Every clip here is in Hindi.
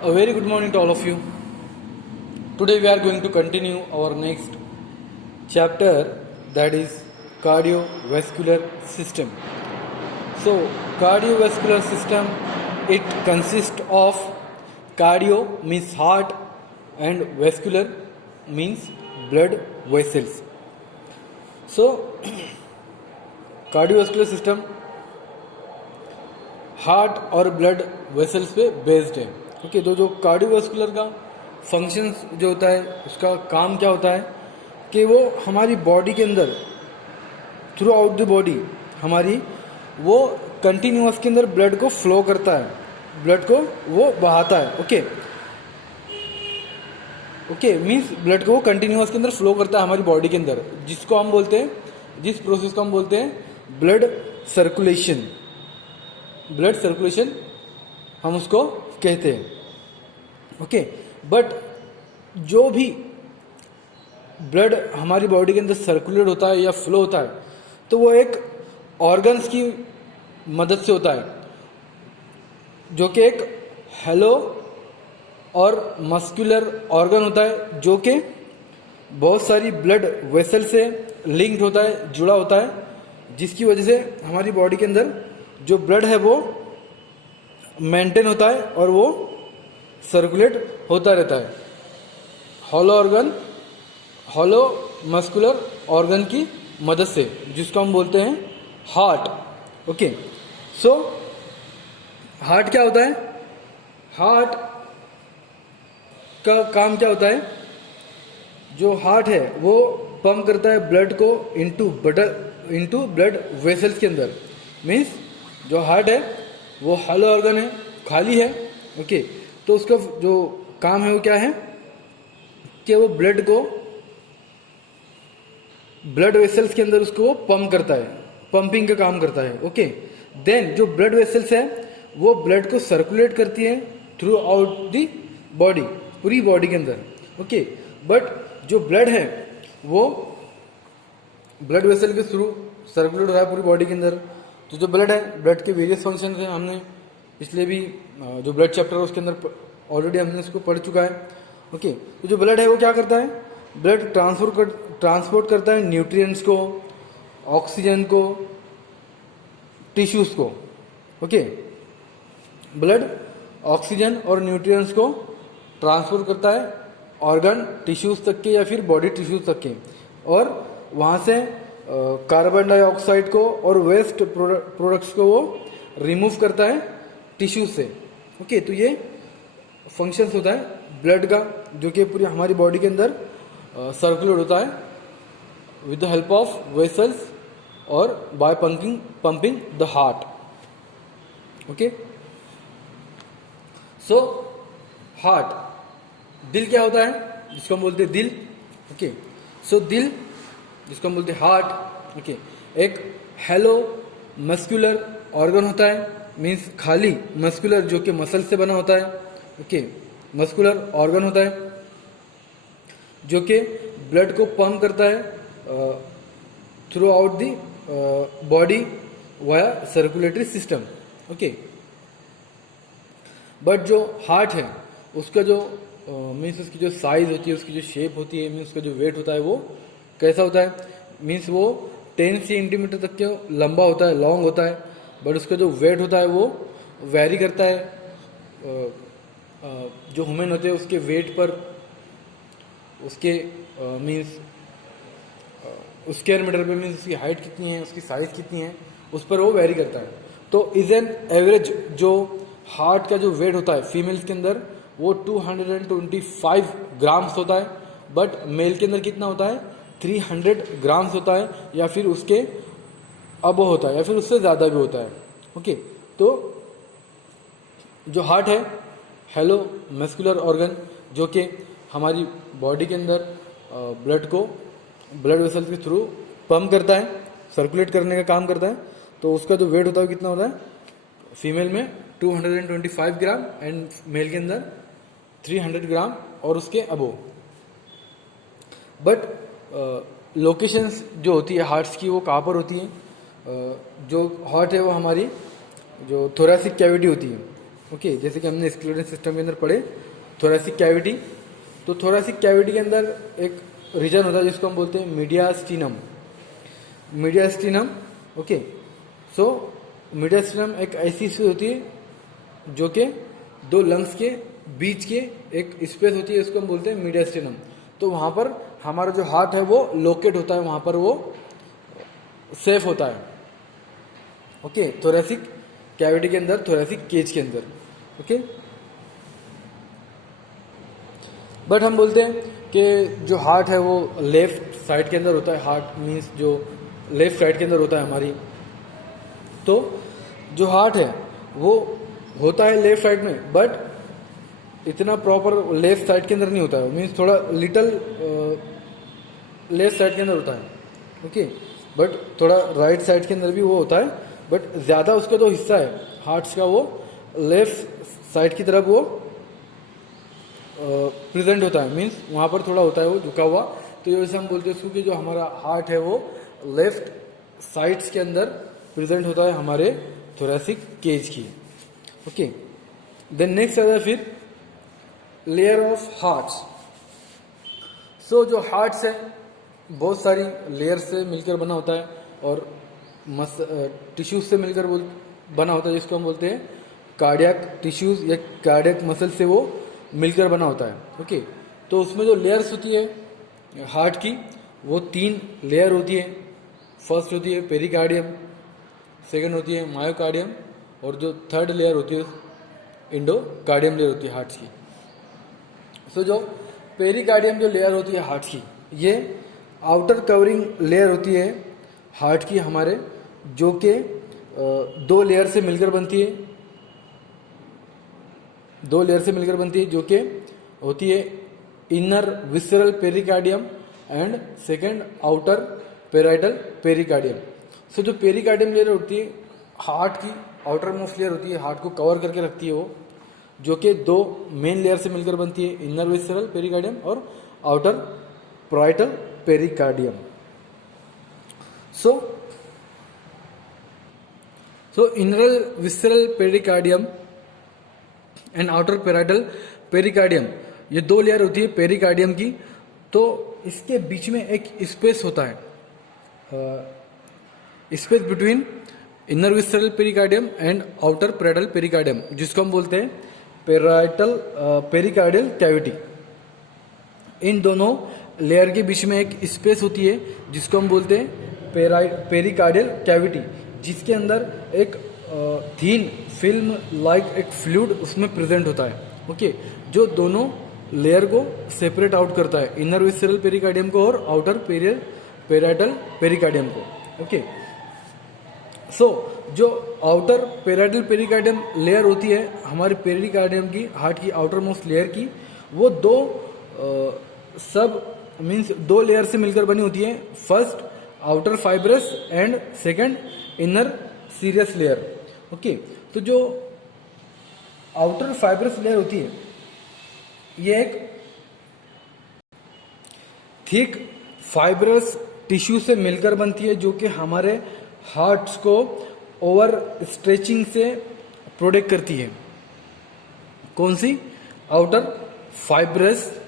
A very good morning to all of you. Today we are going to continue our next chapter, that is cardiovascular system. So cardiovascular system, it consists of cardio means heart and vascular means blood vessels. So cardiovascular system heart और ब्लड वेसल्स पे बेस्ड है. ओके, तो जो कार्डियोवास्कुलर का फंक्शंस जो होता है उसका काम क्या होता है कि वो हमारी बॉडी के अंदर थ्रू आउट द बॉडी हमारी वो कंटिन्यूअस के अंदर ब्लड को फ्लो करता है, ब्लड को वो बहाता है. ओके ओके मीन्स ब्लड को वो कंटिन्यूअस के अंदर फ्लो करता है हमारी बॉडी के अंदर, जिसको हम बोलते हैं, जिस प्रोसेस को हम बोलते हैं ब्लड सर्कुलेशन. ब्लड सर्कुलेशन हम उसको कहते हैं. ओके, बट जो भी ब्लड हमारी बॉडी के अंदर सर्कुलेट होता है या फ्लो होता है तो वो एक ऑर्गन्स की मदद से होता है, जो कि एक हेलो और मस्कुलर ऑर्गन होता है, जो कि बहुत सारी ब्लड वेसल से लिंक्ड होता है, जुड़ा होता है, जिसकी वजह से हमारी बॉडी के अंदर जो ब्लड है वो मेंटेन होता है और वो सर्कुलेट होता रहता है. Hollow organ, hollow muscular organ की मदद से, जिसको हम बोलते हैं हार्ट. ओके, सो हार्ट क्या होता है? हार्ट का काम क्या होता है? जो हार्ट है वो पंप करता है ब्लड को इनटू ब्लड वेसल्स के अंदर. मीन्स जो हार्ट है वो हॉलो ऑर्गन है, खाली है. ओके, तो उसका जो काम है वो क्या है कि वो ब्लड को ब्लड वेसल्स के अंदर उसको पंप करता है, पंपिंग का काम करता है. ओके, देन जो ब्लड वेसल्स है वो ब्लड को सर्कुलेट करती है थ्रू आउट दी बॉडी, पूरी बॉडी के अंदर. ओके, बट जो ब्लड है वो ब्लड वेसल के थ्रू सर्कुलेट हो रहा है पूरी बॉडी के अंदर. तो जो ब्लड है, ब्लड के वेरियस फंक्शन हैं, हमने पिछले भी जो ब्लड चैप्टर है उसके अंदर ऑलरेडी हमने इसको पढ़ चुका है. ओके, तो जो ब्लड है वो क्या करता है? ब्लड ट्रांसपोर्ट करता है न्यूट्रिएंट्स को, ऑक्सीजन को, टिश्यूज को. ओके, ब्लड ऑक्सीजन और न्यूट्रिएंट्स को ट्रांसपोर्ट करता है ऑर्गन टिश्यूज तक के या फिर बॉडी टिश्यूज तक के, और वहाँ से कार्बन डाइऑक्साइड को और वेस्ट प्रोडक्ट्स को वो रिमूव करता है टिश्यूज से. ओके, तो ये फंक्शंस होता है ब्लड का, जो कि पूरी हमारी बॉडी के अंदर सर्कुलेट होता है with the help of vessels और by pumping the heart. Okay, so heart, दिल क्या होता है जिसको हम बोलते हैं दिल. ओके, सो दिल जिसको हम बोलते हैं हार्ट. ओके, एक हेलो मस्कुलर ऑर्गन होता है, मीन्स खाली मस्कुलर, जो कि मसल से बना होता है. ओके, मस्कुलर ऑर्गन होता है जो कि ब्लड को पंप करता है through out the body via circulatory system. Okay, but जो हार्ट है उसका जो मीन्स उसकी जो साइज होती है, उसकी जो शेप होती है, मीन्स उसका जो वेट होता है वो कैसा होता है? मीन्स वो 10 सेंटीमीटर तक के लंबा होता है, लॉन्ग होता है, बट उसका जो वेट होता है वो वेरी करता है. जो ह्यूमन होते हैं उसके वेट पर, उसके मीन्स स्क्वायर मीटर पे, मीन्स उसकी हाइट कितनी है, उसकी साइज कितनी है, उस पर वो वेरी करता है. तो इज एन एवरेज जो हार्ट का जो वेट होता है फीमेल्स के अंदर वो 225 ग्राम्स होता है, बट मेल के अंदर कितना होता है? 300 ग्राम्स होता है, या फिर उसके अब होता है, या फिर उससे ज़्यादा भी होता है. ओके, तो जो हार्ट है हेलो मस्कुलर ऑर्गन, जो कि हमारी बॉडी के अंदर ब्लड को ब्लड वेसल्स के थ्रू पंप करता है, सर्कुलेट करने का काम करता है. तो उसका जो वेट होता है कितना होता है? फीमेल में 225 ग्राम एंड मेल के अंदर 300 ग्राम और उसके अबो. बट लोकेशंस जो होती है हार्ट्स की वो कहाँ पर होती है? जो हार्ट है वो हमारी जो थोरेसिक कैविटी होती है, ओके, जैसे कि हमने स्क्लेटन सिस्टम के अंदर पढ़े थोरेसिक कैविटी, तो थोरेसिक कैविटी के अंदर एक रीजन होता है जिसको हम बोलते हैं मीडियास्टिनम। मीडियास्टिनम, ओके, सो मीडियास्टिनम एक ऐसी स्पेस होती है जो कि दो लंग्स के बीच के एक स्पेस होती है, इसको हम बोलते हैं मीडियास्टिनम। तो वहाँ पर हमारा जो हार्ट है वो लोकेट होता है, वहाँ पर वो सेफ होता है। ओके, थोरेसिक कैविटी के अंदर, थोरेसिक केज के अंदर। ओके, बट हम बोलते हैं कि जो हार्ट है वो लेफ्ट साइड के अंदर होता है। हार्ट मीन्स जो लेफ्ट साइड के अंदर होता है हमारी, तो जो हार्ट है वो होता है लेफ्ट साइड में, बट इतना प्रॉपर लेफ्ट साइड के अंदर नहीं होता है, मीन्स थोड़ा लिटल लेफ्ट साइड के अंदर होता है। ओके, बट थोड़ा राइट साइड के अंदर भी वो होता है, बट ज़्यादा उसका जो हिस्सा है हार्ट्स का वो लेफ्ट साइड की तरफ वो प्रेजेंट होता है, मीन्स वहाँ पर थोड़ा होता है वो झुका हुआ। तो ये वैसे हम बोलते हैं उसको कि जो हमारा हार्ट है वो लेफ्ट साइड्स के अंदर प्रेजेंट होता है हमारे थोरेसिक केज की। ओके, देन नेक्स्ट आता है फिर लेयर ऑफ हार्ट्स। सो जो हार्ट्स है बहुत सारी लेयर से मिलकर बना होता है और टिश्यूज से मिलकर बना होता है, जिसको हम बोलते हैं कार्डियक टिश्यूज या कार्डियक मसल से वो मिलकर बना होता है। ओके, तो उसमें जो लेयर्स होती है हार्ट की वो 3 लेयर होती है। फर्स्ट होती है पेरिकार्डियम, सेकंड होती है मायोकार्डियम, और जो थर्ड लेयर होती है इंडोकार्डियम लेयर होती है हार्ट की। सो जो पेरिकार्डियम जो लेयर होती है हार्ट की, ये आउटर कवरिंग लेयर होती है हार्ट की हमारे, जो कि 2 लेयर से मिलकर बनती है। 2 लेयर से मिलकर बनती है जो कि होती है inner visceral pericardium and second outer parietal pericardium. So जो पेरिकार्डियम लेयर होती है हार्ट की आउटर मोस्ट लेयर होती है, हार्ट को कवर करके रखती है वो, जो कि 2 मेन लेयर से मिलकर बनती है, इनर विसरल पेरिकार्डियम और outer parietal pericardium. So inner visceral pericardium and outer parietal pericardium, ये 2 लेयर होती है पेरिकार्डियम की। तो इसके बीच में एक स्पेस होता है, space between inner visceral pericardium and outer parietal pericardium, जिसको हम बोलते हैं पेराइटल पेरिकार्डियल कैविटी। इन दोनों लेयर के बीच में एक स्पेस होती है जिसको हम बोलते हैं पेरिकार्डियल कैविटी, जिसके अंदर एक थीन फिल्म लाइक एक फ्लूइड उसमें प्रेजेंट होता है। ओके, जो दोनों लेयर को सेपरेट आउट करता है, इनर विसरल पेरिकार्डियम को और आउटर पेराइटल पेरिकार्डियम को। ओके, सो जो आउटर पेराइटल पेरिकार्डियम लेयर होती है हमारे पेरिकार्डियम की, हार्ट की आउटर मोस्ट लेयर की, वो 2 सब मीन्स 2 लेयर से मिलकर बनी होती है। First outer fibrous and second inner serious layer. Okay, तो जो आउटर फाइब्रस लेयर होती है ये एक थिक फाइब्रस टिश्यू से मिलकर बनती है, जो कि हमारे हार्ट्स को ओवर स्ट्रेचिंग से प्रोटेक्ट करती है। कौन सी? आउटर फाइब्रस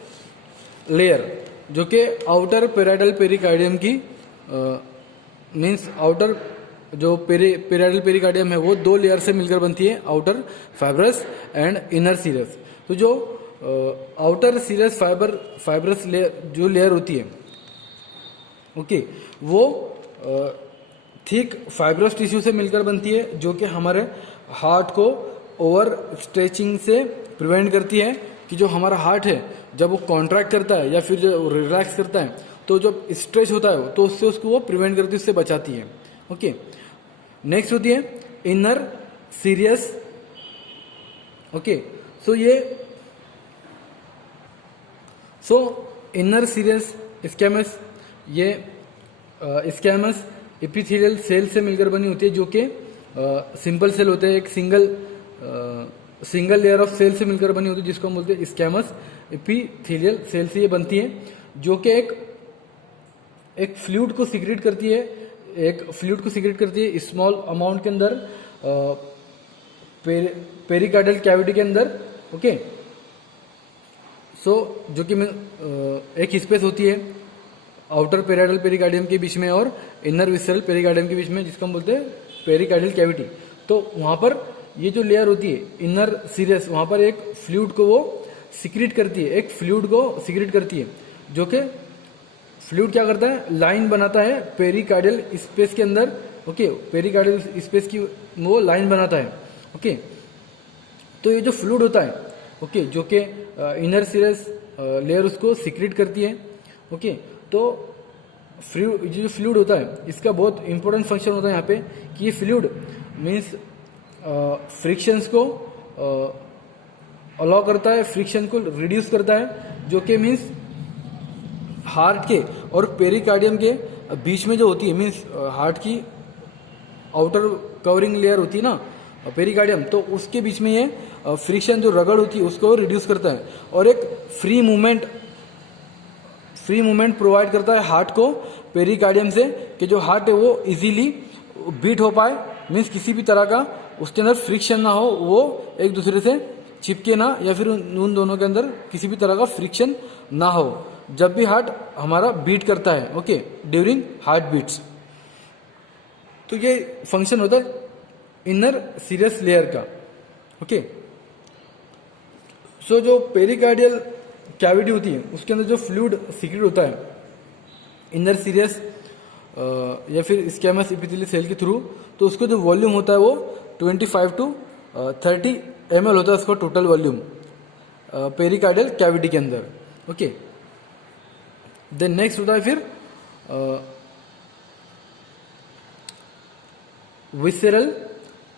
लेयर, जो कि आउटर पेराइटल पेरिकार्डियम की मीन्स आउटर जो पेराइटल पेरिकार्डियम है वो 2 लेयर से मिलकर बनती है, outer fibrous and inner serous. तो जो आउटर सीरस फाइब्रस लेयर जो लेयर होती है, ओके, वो थिक फाइब्रस टिश्यू से मिलकर बनती है, जो कि हमारे हार्ट को ओवर स्ट्रेचिंग से प्रिवेंट करती है, कि जो हमारा हार्ट है जब वो कॉन्ट्रैक्ट करता है या फिर जो रिलैक्स करता है तो जब स्ट्रेच होता है तो उससे उसको वो प्रिवेंट करती है, उससे बचाती है। ओके, नेक्स्ट होती है इनर सीरियस। ओके, सो इनर सीरियस स्क्वैमस, ये स्क्वैमस एपिथेलियल सेल से मिलकर बनी होती है, जो कि सिंपल सेल होते हैं, एक सिंगल लेयर ऑफ सेल से मिलकर बनी होती है, जिसको हम बोलते हैं स्क्वैमस एपिथेलियल सेल से ये बनती है, जो कि एक फ्लूइड को सीक्रेट करती है, स्मॉल अमाउंट के अंदर पेरिकार्डियल कैविटी के अंदर। ओके, सो जो कि एक स्पेस होती है आउटर पेराइडल पेरिकार्डियम के बीच में और इनर विसरल पेरिकार्डियम के बीच में, जिसको हम बोलते हैं पेरिकार्डियल कैविटी। तो वहां पर ये जो लेयर होती है इनर सीरियस, वहां पर एक फ्लूइड को वो सिक्रीट करती है, एक फ्लूइड को सिक्रीट करती है, जो कि फ्लूइड क्या करता है, लाइन बनाता है पेरिकार्डियल स्पेस के अंदर। ओके, पेरिकार्डियल स्पेस की वो लाइन बनाता है। ओके, तो ये जो फ्लूइड होता है, ओके, जो कि इनर सीरियस लेयर उसको सिक्रीट करती है। ओके, तो जो फ्लूइड होता है इसका बहुत इंपॉर्टेंट फंक्शन होता है यहाँ पे कि ये फ्लूइड मीन्स फ्रिक्शंस को अलाउ करता है, फ्रिक्शन को रिड्यूस करता है, जो कि मीन्स हार्ट के और पेरिकार्डियम के बीच में जो होती है, मीन्स हार्ट की आउटर कवरिंग लेयर होती है ना पेरिकार्डियम, तो उसके बीच में ये फ्रिक्शन जो रगड़ होती है उसको रिड्यूस करता है और एक फ्री मूवमेंट प्रोवाइड करता है हार्ट को पेरिकार्डियम से, कि जो हार्ट है वो इजीली बीट हो पाए, मीन्स किसी भी तरह का उसके अंदर फ्रिक्शन ना हो, वो एक दूसरे से चिपके ना, या फिर उन दोनों के अंदर किसी भी तरह का फ्रिक्शन ना हो जब भी हार्ट हमारा बीट करता है। Okay, during heart beats. तो ये फंक्शन होता है इनर सीरियस लेयर का। ओके, सो जो पेरिकार्डियल कैविटी होती है उसके अंदर जो फ्लूइड सीक्रेट होता है इनर सीरियस या फिर स्क्वैमस एपिथेलियल सेल के थ्रू, तो उसको जो वॉल्यूम होता है वो 25 to 30 ml होता है उसका टोटल वॉल्यूम पेरिकार्डियल कैविटी के अंदर। ओके, देन नेक्स्ट होता है फिर विसरल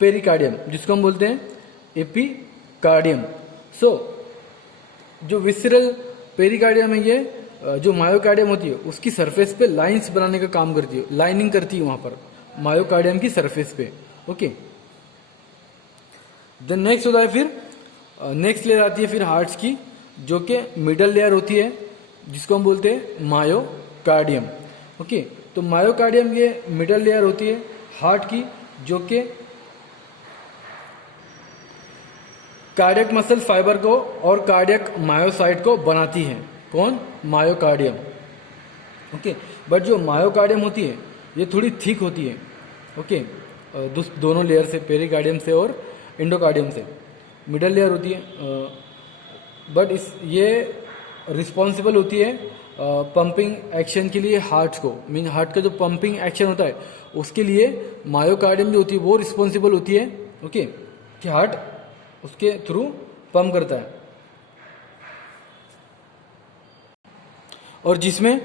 पेरिकार्डियम, जिसको हम बोलते हैं एपिकार्डियम। सो जो विसरल पेरिकार्डियम है ये जो मायोकार्डियम होती है उसकी सरफेस पे लाइंस बनाने का काम करती है, लाइनिंग करती है वहां पर मायोकार्डियम की सरफेस पे। ओके, देन नेक्स्ट होता है फिर नेक्स्ट लेयर आती है फिर हार्ट्स की, जो कि मिडल लेयर होती है, जिसको हम बोलते हैं मायोकार्डियम। ओके, तो मायोकार्डियम ये मिडल लेयर होती है हार्ट की, जो कि कार्डियक मसल फाइबर को और कार्डियक मायोसाइट को बनाती है। कौन? मायोकार्डियम। ओके, बट जो मायोकार्डियम होती है ये थोड़ी थिक होती है। ओके, दोनों लेयर से, पेरिकार्डियम से और एंडोकार्डियम से मिडल लेयर होती है, बट ये रिस्पॉन्सिबल होती है पंपिंग एक्शन के लिए हार्ट को, मीन हार्ट का जो पंपिंग एक्शन होता है उसके लिए मायोकार्डियम जो होती है वो रिस्पॉन्सिबल होती है। ओके, कि हार्ट उसके थ्रू पंप करता है, और जिसमें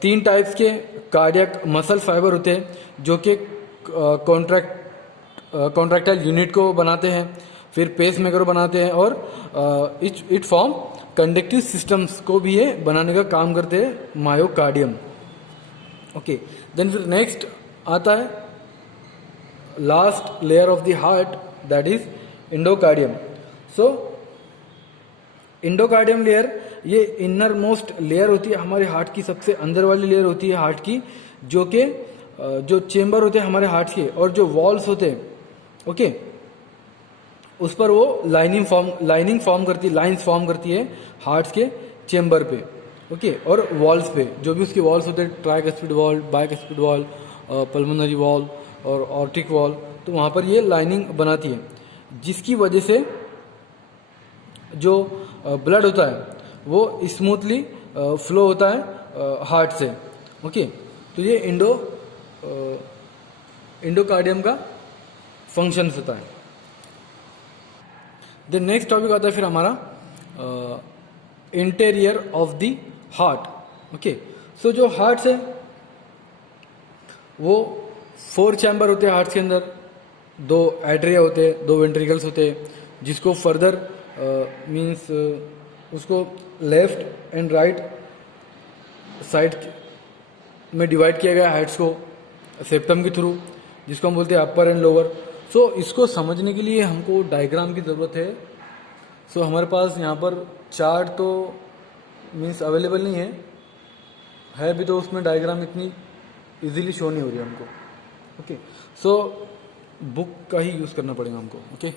3 टाइप्स के कार्डियक मसल फाइबर होते हैं जो कि कॉन्ट्रैक्टाइल यूनिट को बनाते हैं, फिर पेस मेकर बनाते हैं, और इट फॉर्म कंडक्टिव सिस्टम्स को भी ये बनाने का काम करते हैं मायोकार्डियम। ओके, देन फिर नेक्स्ट आता है last layer of the heart, that is endocardium. So endocardium layer ये इनर मोस्ट लेयर होती है हमारे हार्ट की, सबसे अंदर वाली लेयर होती है हार्ट की, जो कि जो चेंबर होते हैं हमारे हार्ट के और जो वॉल्स होते हैं, ओके, उस पर वो लाइनिंग फॉर्म करती है, लाइंस फॉर्म करती है हार्ट के चेंबर पे। ओके, और वॉल्स पे जो भी उसके वॉल्स होते हैं, tricuspid wall, bicuspid valve, pulmonary wall और ऑर्टिक वॉल, तो वहाँ पर ये लाइनिंग बनाती है, जिसकी वजह से जो ब्लड होता है वो स्मूथली फ्लो होता है हार्ट से। ओके, तो ये एंडोकार्डियम का फंक्शन होता है। द नेक्स्ट टॉपिक आता है फिर हमारा interior of the heart. Okay, so जो हार्ट है वो 4 चैम्बर होते हैं हार्ट के अंदर, 2 एट्रिया होते हैं, 2 वेंट्रिकल्स होते हैं, जिसको फर्दर मीन्स उसको लेफ्ट एंड राइट साइड में डिवाइड किया गया हार्ट्स को सेप्टम के थ्रू, जिसको हम बोलते हैं अपर एंड लोअर। सो इसको समझने के लिए हमको डायग्राम की ज़रूरत है। सो हमारे पास यहाँ पर चार्ट तो मीन्स अवेलेबल नहीं है भी, तो उसमें डायग्राम इतनी इजीली शो नहीं हो रही हमको। ओके, सो बुक का ही यूज़ करना पड़ेगा हमको। Okay.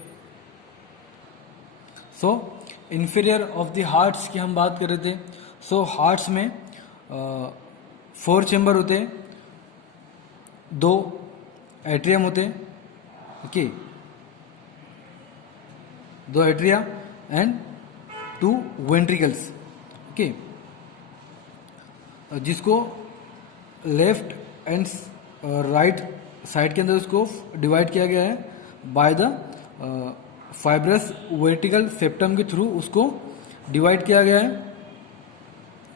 So inferior of the hearts की हम बात कर रहे थे. सो हार्ट्स में 4 चेंबर होते हैं, 2 एट्रियम होते हैं, okay, 2 atria and 2 ventricles, okay, जिसको लेफ्ट एंड राइट साइड के अंदर उसको डिवाइड किया गया है by the fibrous vertical septum के थ्रू उसको डिवाइड किया गया है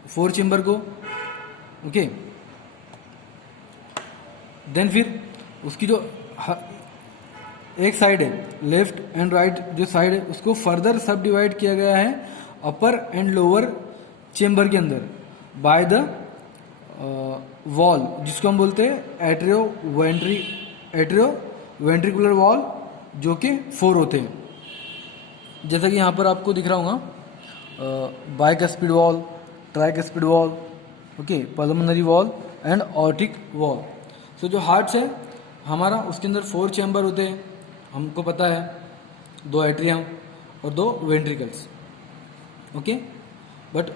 4 चेंबर को, ओके. देन फिर उसकी जो एक साइड है लेफ्ट एंड राइट जो साइड है उसको फर्दर सब डिवाइड किया गया है अपर एंड लोअर चेंबर के अंदर बाय द वॉल, जिसको हम बोलते हैं एट्रियो वेंट्रिकुलर वॉल, जो कि 4 होते हैं. जैसा कि यहाँ पर आपको दिख रहा होगा, bicuspid valve, tricuspid valve, okay, pulmonary valve and aortic valve. So जो हार्ट है हमारा उसके अंदर 4 चैम्बर होते हैं, हमको पता है, 2 एट्रियम और 2 वेंट्रिकल्स, ओके. बट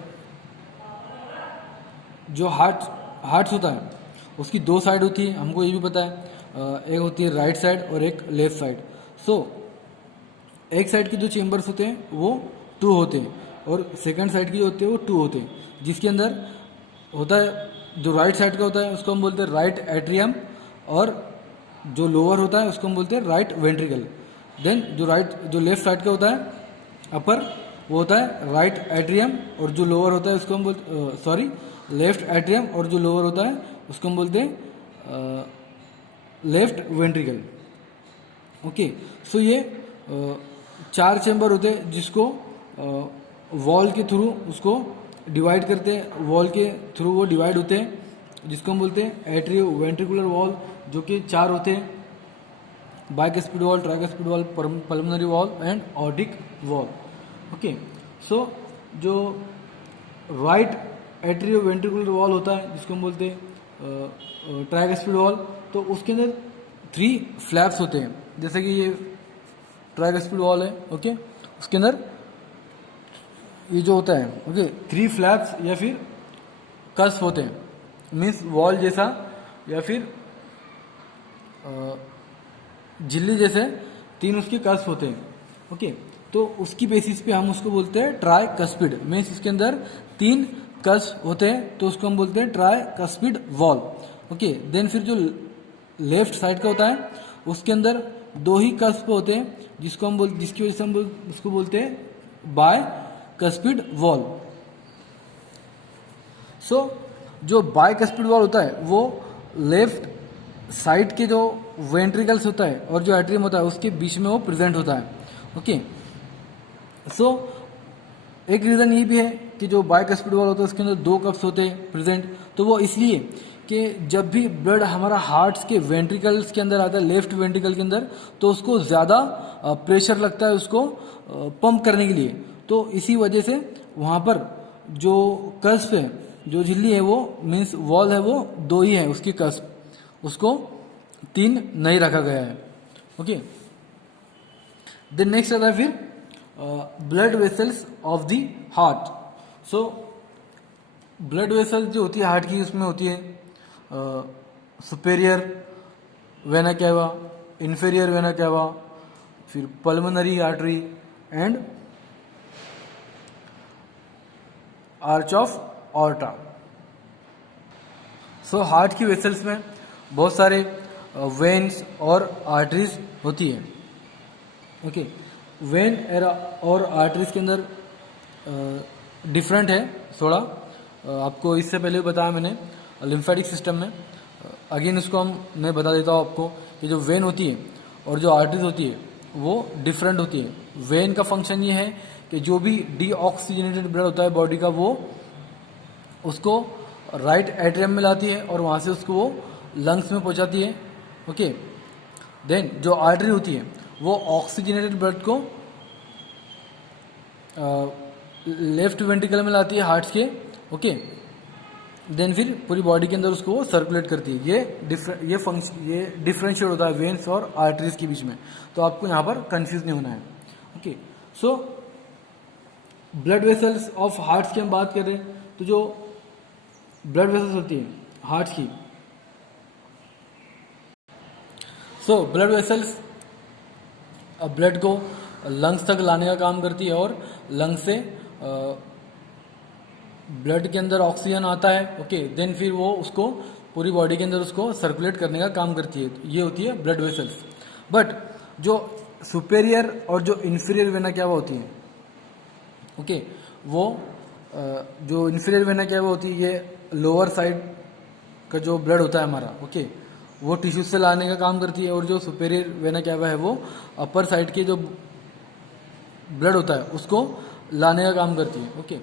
जो हार्ट होता है उसकी 2 साइड होती है, हमको ये भी पता है, एक होती है राइट साइड और एक लेफ्ट साइड. सो एक साइड की जो चेंबर्स होते हैं वो 2 होते हैं और सेकंड साइड की जो होते हैं वो 2 होते हैं, जिसके अंदर होता है जो राइट साइड का होता है उसको हम बोलते हैं राइट एट्रियम और जो लोअर होता है उसको हम बोलते हैं राइट वेंट्रिकल. देन जो लेफ्ट साइड का होता है अपर वो होता है राइट एट्रियम और जो लोअर होता है उसको हम बोलते लेफ्ट एट्रियम और जो लोअर होता है उसको हम बोलते हैं लेफ्ट वेंट्रिकल, ओके. सो ये 4 चेंबर होते हैं जिसको वॉल के थ्रू उसको डिवाइड करते हैं, वॉल के थ्रू वो डिवाइड होते हैं, जिसको हम बोलते हैं एट्रियो वेंट्रिकुलर वॉल, जो कि 4 होते हैं, bicuspid valve, tricuspid valve, pulmonary valve and aortic valve, okay. So जो राइट एट्रियो वेंट्रिकुलर वॉल होता है जिसको हम बोलते हैं ट्राइकस्पिड वॉल, तो उसके अंदर 3 फ्लैप्स होते हैं, जैसे कि ये ट्राइकस्पिड वॉल है, ओके. उसके अंदर ये जो होता है, ओके, 3 फ्लैप्स या फिर कस्प होते हैं, मीन्स वॉल जैसा या फिर झिल्ली जैसे 3 उसके कस्प होते हैं, ओके. तो उसकी बेसिस पे हम उसको बोलते हैं ट्राई कस्पिड, मीन्स इसके अंदर 3 कस्प होते हैं तो उसको हम बोलते हैं tricuspid wall, okay. Then फिर जो लेफ्ट साइड का होता है उसके अंदर 2 ही कस्प होते हैं जिसकी वजह से हम उसको बोलते हैं बाय कस्पिड वॉल. सो जो बाय कस्पिड वॉल होता है वो लेफ्ट साइड के जो वेंट्रिकल्स होता है और जो एट्रियम होता है उसके बीच में वो प्रेजेंट होता है, ओके. सो एक रीज़न ये भी है कि जो बाइकस्पिड वॉल होता है उसके अंदर 2 कप्स होते हैं प्रेजेंट, तो वो इसलिए कि जब भी ब्लड हमारा हार्ट्स के वेंट्रिकल्स के अंदर आता है, लेफ्ट वेंट्रिकल के अंदर, तो उसको ज़्यादा प्रेशर लगता है उसको पंप करने के लिए, तो इसी वजह से वहाँ पर जो कस्प है, जो झिल्ली है, वो मीन्स वॉल है, वो 2 ही है उसकी कस्प, उसको 3 नहीं रखा गया है, ओके. देन नेक्स्ट आता है फिर blood vessels of the heart. So blood vessel जो होती है हार्ट की, उसमें होती है superior vena cava, inferior vena cava, फिर pulmonary artery and arch of aorta. So heart की वेसल्स में बहुत सारे वेन्स और आर्टरीज होती है, ओके. वेन और आर्टरीज के अंदर डिफरेंट है थोड़ा, आपको इससे पहले भी बताया मैंने लिम्फेटिक सिस्टम में. अगेन इसको मैं बता देता हूँ आपको कि जो वेन होती है और जो आर्टरीज होती है वो डिफरेंट होती है. वेन का फंक्शन ये है कि जो भी डीऑक्सीजनेटेड ब्लड होता है बॉडी का, वो उसको राइट एट्रियम में लाती है और वहाँ से उसको वो लंग्स में पहुँचाती है, ओके. देन जो आर्टरी होती है वो ऑक्सीजनेटेड ब्लड को लेफ्ट वेंट्रिकल में लाती है हार्ट के, ओके. देन फिर पूरी बॉडी के अंदर उसको वो सर्कुलेट करती है. ये डिफरेंशिएट होता है वेन्स और आर्टरीज के बीच में, तो आपको यहाँ पर कंफ्यूज नहीं होना है, okay. So blood vessels of hearts की हम बात कर रहे हैं, तो जो ब्लड वेसल्स होती है हार्ट की, सो ब्लड वेसल्स ब्लड को लंग्स तक लाने का काम करती है और लंग्स से ब्लड के अंदर ऑक्सीजन आता है, ओके, देन फिर वो उसको पूरी बॉडी के अंदर उसको सर्कुलेट करने का काम करती है। तो ये होती है ब्लड वेसल्स। बट जो सुपेरियर और जो इन्फीरियर वेना क्या वो होती है, ओके, वो जो इन्फीरियर वेना क्या वो होती है, ये लोअर साइड का जो ब्लड होता है हमारा, ओके, वो टिश्यूज से लाने का काम करती है, और जो सुपेरियर वेना क्या है वो अपर साइड के जो ब्लड होता है उसको लाने का काम करती है, ओके।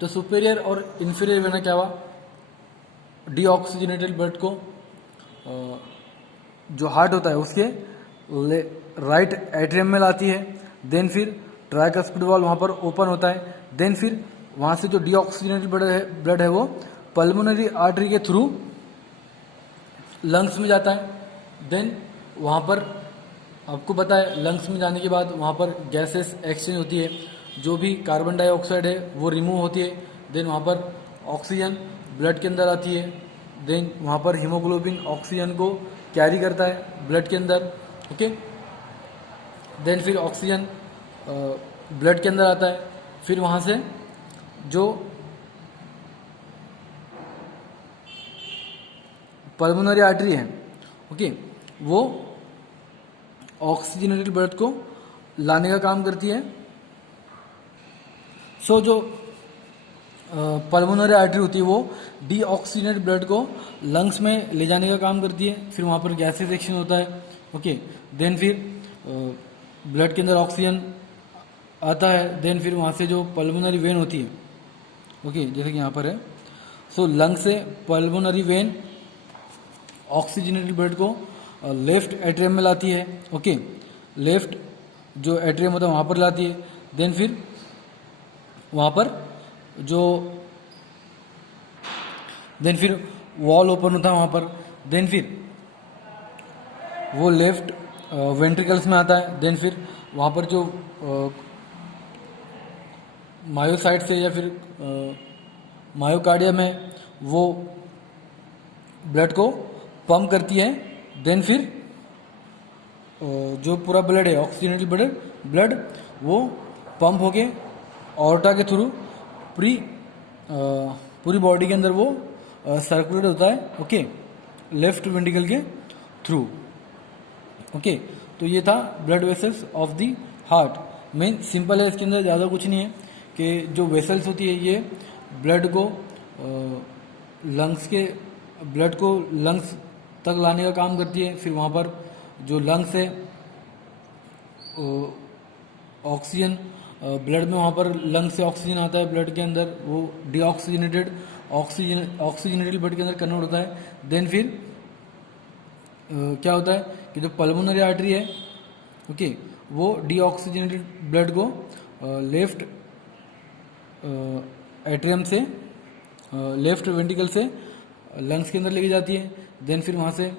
तो सुपेरियर और इन्फीरियर वेना क्या हुआ, डीऑक्सीजनेटेड ब्लड को जो हार्ट होता है उसके राइट एट्रियम में लाती है, देन फिर ट्राइकस्पिड वॉल्व वहाँ पर ओपन होता है, देन फिर वहाँ से जो डीऑक्सीजनेटेड ब्लड है वो पल्मोनरी आर्टरी के थ्रू लंग्स में जाता है। देन वहाँ पर आपको पता है लंग्स में जाने के बाद वहाँ पर गैसेस एक्सचेंज होती है, जो भी कार्बन डाइऑक्साइड है वो रिमूव होती है, देन वहाँ पर ऑक्सीजन ब्लड के अंदर आती है, देन वहाँ पर हीमोग्लोबिन ऑक्सीजन को कैरी करता है ब्लड के अंदर, ओके, देन फिर ऑक्सीजन ब्लड के अंदर आता है, फिर वहाँ से जो पल्मोनरी आर्टरी है, ओके, वो ऑक्सीजनेटेड ब्लड को लाने का काम करती है। सो जो पल्मोनरी आर्टरी होती है वो डीऑक्सीजनेटेड ब्लड को लंग्स में ले जाने का काम करती है, फिर वहाँ पर गैसेस एक्सचेंज होता है, ओके, देन फिर ब्लड के अंदर ऑक्सीजन आता है, देन फिर वहाँ से जो पल्मोनरी वेन होती है, ओके, जैसे कि यहाँ पर है, सो लंग से पल्मोनरी वेन ऑक्सीजनेटेड ब्लड को लेफ्ट एट्रियम में लाती है, ओके, लेफ्ट जो एट्रियम होता है वहाँ पर लाती है, देन फिर वहाँ पर जो देन फिर वॉल ओपन होता है वहाँ पर, देन फिर वो लेफ्ट वेंट्रिकल्स में आता है, देन फिर वहाँ पर जो मायोसाइट से या फिर मायोकार्डियम है वो ब्लड को पंप करती है, देन फिर जो पूरा ब्लड है ऑक्सीजनेटेड ब्लड वो पंप होके ऑर्टा के थ्रू पूरी बॉडी के अंदर वो सर्कुलेट होता है, ओके, लेफ्ट वेंट्रिकल के थ्रू, ओके। तो ये था blood vessels of the heart. Main simple है, इसके अंदर ज़्यादा कुछ नहीं है कि जो वेसल्स होती है ये ब्लड को लंग्स तक लाने का काम करती है, फिर वहाँ पर जो लंग्स है ऑक्सीजन ब्लड में वहाँ पर लंग से ऑक्सीजन आता है ब्लड के अंदर, वो डीऑक्सीजनेटेड ऑक्सीजनेटेड ब्लड के अंदर कन्वर्ट होता है, देन फिर क्या होता है कि जो पल्मोनरी आर्टरी है, ओके, वो डीऑक्सीजनेटेड ब्लड को लेफ्ट एट्रियम से लेफ्ट वेंट्रिकल से लंग्स के अंदर लेके जाती है, देन फिर वहाँ से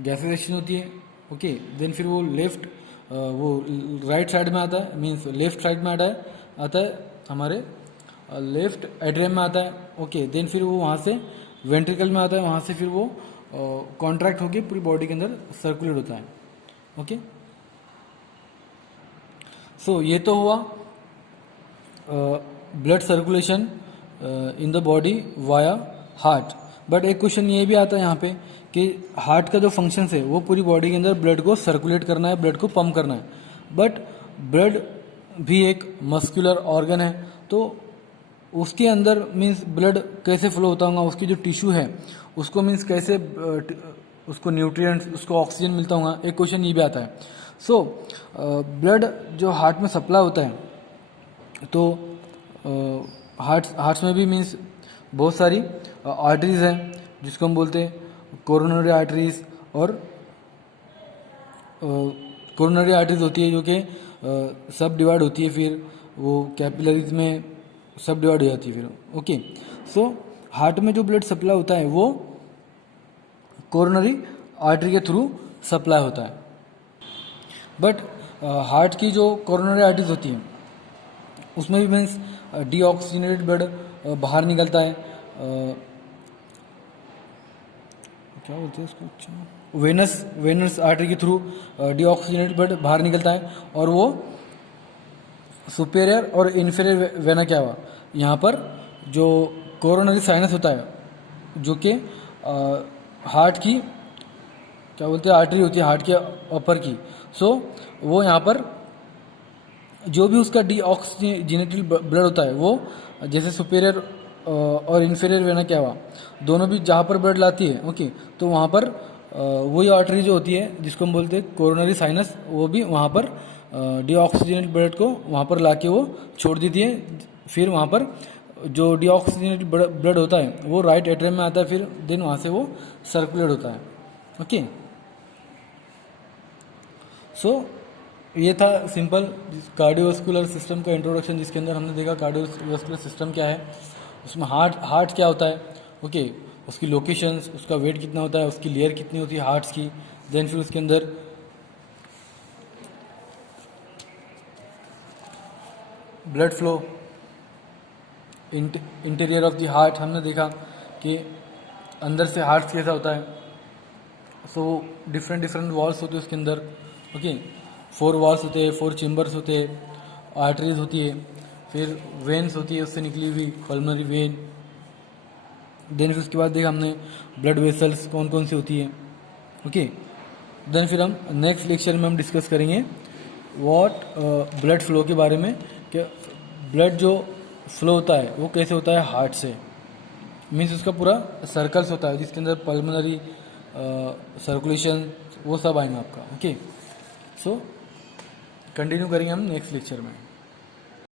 गैसेस एक्सचेंज होती है, ओके, देन फिर वो राइट साइड में आता है, मीन्स लेफ्ट साइड में आता है हमारे लेफ्ट एट्रियम में आता है, ओके, देन फिर वो वहाँ से वेंट्रिकल में आता है, वहाँ से फिर वो कॉन्ट्रैक्ट होके पूरी बॉडी के अंदर सर्कुलेट होता है, ओके। सो ये तो हुआ blood circulation in the body via heart. But एक क्वेश्चन ये भी आता है यहाँ पे कि हार्ट का जो फंक्शन है वो पूरी बॉडी के अंदर ब्लड को सर्कुलेट करना है, ब्लड को पंप करना है, बट ब्लड भी एक मस्कुलर ऑर्गन है, तो उसके अंदर मीन्स ब्लड कैसे फ्लो होता होगा, उसकी जो टिश्यू है उसको मीन्स कैसे उसको न्यूट्रिएंट्स उसको ऑक्सीजन मिलता होगा, एक क्वेश्चन ये भी आता है। सो ब्लड जो हार्ट में सप्लाई होता है तो हार्ट्स में भी मीन्स बहुत सारी आर्टरीज हैं जिसको हम बोलते हैं कोरोनरी आर्टरीज, और कोरोनरी आर्टरीज होती है जो कि सब डिवाइड होती है, फिर वो कैपिलरीज में सब डिवाइड हो जाती है फिर, ओके। सो हार्ट में जो ब्लड सप्लाई होता है वो कोरोनरी आर्टरी के थ्रू सप्लाई होता है, बट हार्ट की जो कोरोनरी आर्टरीज होती हैं उसमें भी मीन्स डीऑक्सीजनेटेड ब्लड बाहर निकलता है, क्या बोलते हैं उसको, अच्छा वेनस आर्टरी के थ्रू डीऑक्सीजनेटेड ब्लड बाहर निकलता है, और वो सुपेरियर और इन्फीरियर वेना क्या हुआ, यहाँ पर जो कोरोनरी साइनस होता है, जो कि हार्ट की क्या बोलते हैं आर्टरी होती है हार्ट के अपर की, सो वो यहाँ पर जो भी उसका डीऑक्सीजनेटेड ब्लड होता है, वो जैसे सुपेरियर और इन्फीरियर वेना क्या हुआ, दोनों भी जहाँ पर ब्लड लाती है, ओके, तो वहाँ पर वही आर्टरी जो होती है जिसको हम बोलते हैं कोरोनरी साइनस, वो भी वहाँ पर डीऑक्सीजनेटेड ब्लड को वहाँ पर लाके वो छोड़ देती है। फिर वहाँ पर जो डीऑक्सीजनेटेड ब्लड होता है वो राइट एट्रियम में आता है, फिर देन वहाँ से वो सर्कुलेट होता है। ओके, सो ये था सिंपल कार्डियोवास्कुलर सिस्टम का इंट्रोडक्शन, जिसके अंदर हमने देखा कार्डियोवास्कुलर सिस्टम क्या है, उसमें हार्ट क्या होता है, ओके, उसकी लोकेशंस, उसका वेट कितना होता है, उसकी लेयर कितनी होती है हार्ट्स की, देन फिर उसके अंदर blood flow, interior of the heart हमने देखा कि अंदर से हार्ट कैसा होता है, सो डिफरेंट वॉल्स होते हैं उसके अंदर, ओके, 4 वॉल्स होते हैं, 4 चेम्बर्स होते हैं, आर्टरीज होती है, फिर वेन्स होती है उससे निकली हुई पल्मोनरी वेन, देन फिर उसके बाद देखा हमने ब्लड वेसल्स कौन कौन सी होती है, ओके, देन फिर हम नेक्स्ट लेक्चर में हम डिस्कस करेंगे ब्लड फ्लो के बारे में, कि ब्लड जो फ्लो होता है वो कैसे होता है हार्ट से, मीन्स उसका पूरा सर्कल्स होता है जिसके अंदर पल्मोनरी सर्कुलेशन वो सब आएंगे आपका। ओके, सो कंटिन्यू करेंगे हम नेक्स्ट लेक्चर में।